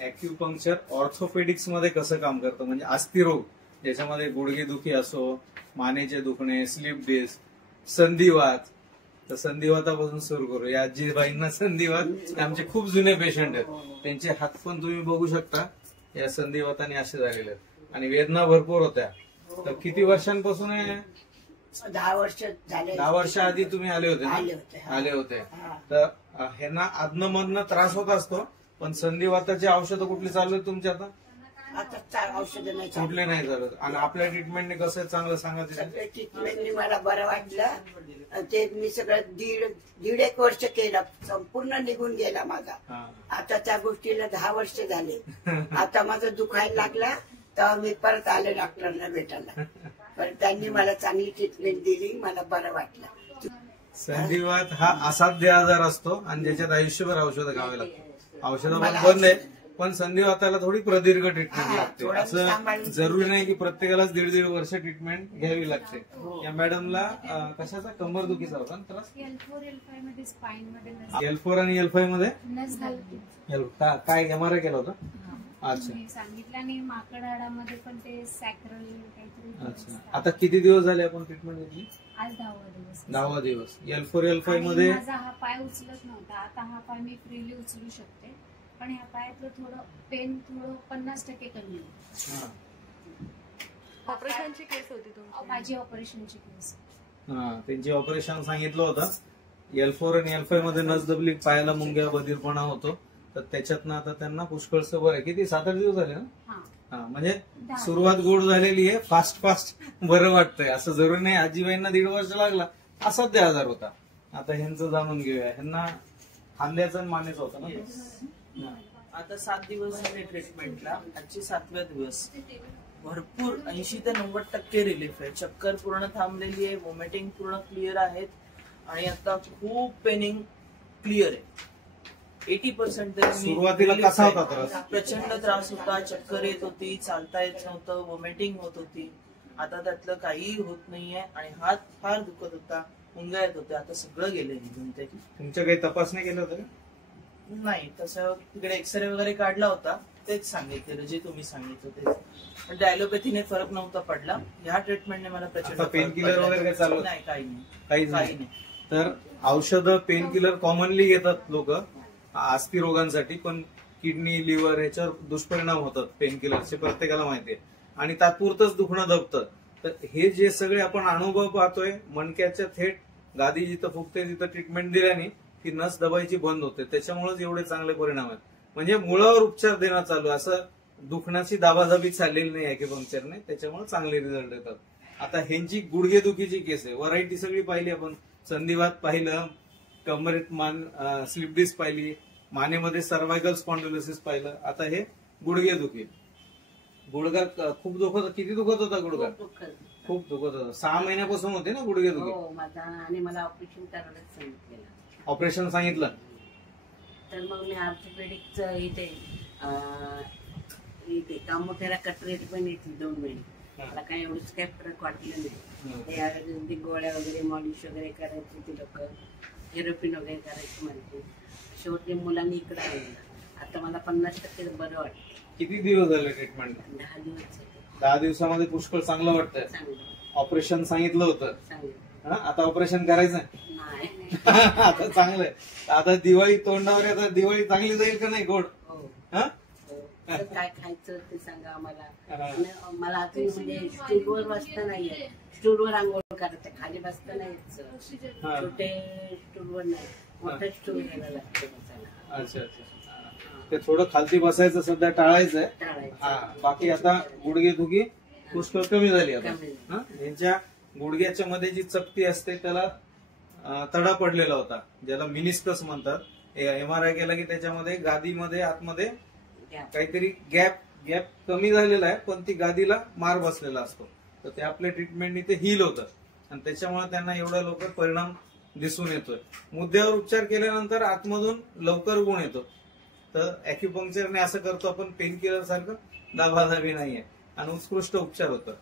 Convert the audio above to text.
Acupuncture orthopaedics मध्ये कसं काम करतं, म्हणजे अस्थिरोग ज्याच्यामध्ये गुडघेदुखी असो, मानेचे दुखणे, स्लिप डिस्क, संधिवात. तर संधिवातापासून सुरू करू. या आजीबाईंना संधिवात आमचे खूप जुने पेशंट आहेत, त्यांचे हात पण तुम्ही बघू शकता या संधिवाताने असे झालेले आहेत आणि वेदना भरपूर होत्या. तर किती वर्षांपासून आहे? 10 वर्ष झाले. 10 वर्ष आधी तुम्ही आले होते ना? आले होते. तर ह्यांना आदनं मधनं त्रास होत असतो, पण संधिवाताची औषधं कुठली चालू आहेत तुमच्या आता? आता औषधं नाही कुठले नाही चालत. आणि आपल्या ट्रीटमेंटने कसं चांगलं सांगा? ट्रीटमेंटने मला बरं वाटलं. ते मी सगळं दीड एक वर्ष केलं, संपूर्ण निघून गेला माझा. आता त्या गोष्टीला 10 वर्ष झाले. आता माझं दुखायला लागला तेव्हा मी परत आले डॉक्टरला भेटायला. पण त्यांनी मला चांगली ट्रीटमेंट दिली, मला बरं वाटलं. संधिवात हा असाध्य आजार असतो आणि ज्याच्यात आयुष्यभर औषधं घ्यावे लागतात. औषधं बंद आहे, पण संधिवाताला थोडी प्रदीर्घ ट्रीटमेंट लागते. असं जरुरी नाही की प्रत्येकालाच 1.5 वर्ष ट्रीटमेंट घ्यावी लागते. या मॅडमला कशाचा कंबरदुखीचा होता त्रास? L4 आणि L5 मध्ये काय MRI केला होता? अच्छा, सांगितलं आणि माकड हाडामध्ये पण ते सॅक्रल काहीतरी. अच्छा, आता किती दिवस झाले आपण ट्रीटमेंट घेतली? आज 10वा दिवस. 10वा दिवस. L4 L5 मध्ये माझा हा पाय उचलत नव्हता, आता हा पाय मी फ्रीली उचलू शकते. पण ह्या पायातलं थोडं पेन थोडं 50% कमी आहे. ऑपरेशनची केस होती तुमची? माझी ऑपरेशनची केस. त्यांची ऑपरेशन सांगितलं होतं. L4 आणि L5 मध्ये नस दबली, पायाला मुंग्या बधीरपणा होतो. तर त्याच्यातनं आता त्यांना पुष्कळसं बरं आहे. किती 7-8 दिवस झाले ना? म्हणजे सुरुवात गोड झालेली आहे. फास्ट बरं वाटतंय. असं जरुरी नाही आजीबाईंना 1.5 वर्ष लागला, असाध्य आजार होता. आता ह्यांचं जाणून घेऊया. ह्यांना खांद्याचा आणि मानेचा होता ना? आता 7 दिवस झाले ट्रीटमेंटला, आजची 7वा दिवस. भरपूर 80 ते 90% रिलीफ आहे. चक्कर पूर्ण थांबलेली आहे, वॉमिटिंग पूर्ण क्लिअर आहेत आणि आता खूप पेनिंग क्लिअर आहे. 80% सुरुवातीला कसा होता त्रास? प्रचंड त्रास होता, चक्कर येत होती, चालता येत नव्हतं, वॉमिटिंग होत होती. आता त्यातलं काहीही होत नाहीये आणि हात फार दुखत होता, मुंग्या येत होत्या. आता सगळं गेलंय निघून. त्याची तुमच्या काही तपासणी केलं होतं? नाही, तसं तिकडे एक्सरे वगैरे काढला होता, तेच सांगितलेलं जे तुम्ही सांगितलं तेच. पण त्या ॲलोपॅथीने फरक नव्हता पडला. ह्या ट्रीटमेंटने मला प्रचंड पेन किलर वगैरे काय चालू? नाही, काही नाही. तर औषधं पेन किलर कॉमनली घेतात लोक अस्थिरोगांसाठी, पण किडनी लिव्हर ह्याच्यावर दुष्परिणाम होतात पेन किलरचे, प्रत्येकाला माहिती आहे. आणि तात्पुरतच दुखणं दबतं. तर हे जे सगळे आपण अनुभव पाहतोय, मणक्याच्या थेट गादी जिथं फुगते तिथं ट्रीटमेंट दिल्याने ती नस दबायची बंद होते. त्याच्यामुळेच एवढे चांगले परिणाम आहेत. म्हणजे मुळावर उपचार देणं चालू, असं दुखण्याची दाबादाबी चाललेली नाही ॲक्युपंक्चरने. त्याच्यामुळे चांगले रिझल्ट येतात. आता ह्यांची गुडघेदुखीची केस आहे. व्हरायटी सगळी पाहिली आपण. संधिवात पाहिलं, कमरेत स्लिप डिस्क पाहिली, मानेमध्ये सर्व्हायकल स्पॉन्डिलोसिस पाहिलं. आता हे गुडघेदुखी. गुडघा खूप दुखत होता. किती दुखत होता गुडघा? खूप दुखत होता. 6 महिन्यापासून होते ना गुडघेदुखी? आणि मला ऑपरेशन करायला सांगितलेलं. ऑपरेशन सांगितलं तर मग मी ऑर्थोपेडिकचं इथे कामोठ्याला कटरेट पण येते 2 महिने. मला काय एवढंच काय फरक वाटलं नाही. ते गोळ्या वगैरे मॉलिश वगैरे करायची, ते लोक थेरपी वगैरे करायची म्हणते. शेवटी मुलांनी इकडे आणलं. आता मला 50% बरं वाटतं. किती दिवस झाले ट्रीटमेंट? 10 दिवस. 10 दिवसामध्ये पुष्कळ चांगलं वाटतंय. ऑपरेशन सांगितलं होतं, आता ऑपरेशन करायचं नाही? आता चांगलंय. आता दिवाळी तोंडावर आता दिवाळी चांगली जाईल का नाही? गोड काय खायचं ते सांगा आम्हाला. मला आता म्हणजे स्टूलवर बसता नाहीये. स्टूलवर आंघोळ करायचं, खाली बसता नाही. छोटे स्टूलवर नाही, मोठं स्टूल घ्यायला लागतं बसायला. अच्छा अच्छा. ते थोडं खालती बसायचं सध्या टाळायचंय. बाकी आता गुडघेदुखी पुष्कळ कमी झाली. आता यांच्या गुडघ्याच्या मध्ये जी चकती असते त्याला तडा पडलेला होता, ज्याला मिनिस्कस म्हणतात. MRI केला की त्याच्यामध्ये गादीमध्ये आतमध्ये काहीतरी गॅप कमी झालेला आहे, पण ती गादीला मार बसलेला असतो. तर ते आपल्या ट्रीटमेंटनी ते हील होतं आणि त्याच्यामुळे त्यांना एवढा लवकर परिणाम दिसून येतोय. मुद्द्यावर उपचार केल्यानंतर आतमधून लवकर गुण येतो. तर ॲक्युपंक्चरने असं करतो आपण, पेन किलर सारखं दाबादाबी नाहीये आणि उत्कृष्ट उपचार होतं.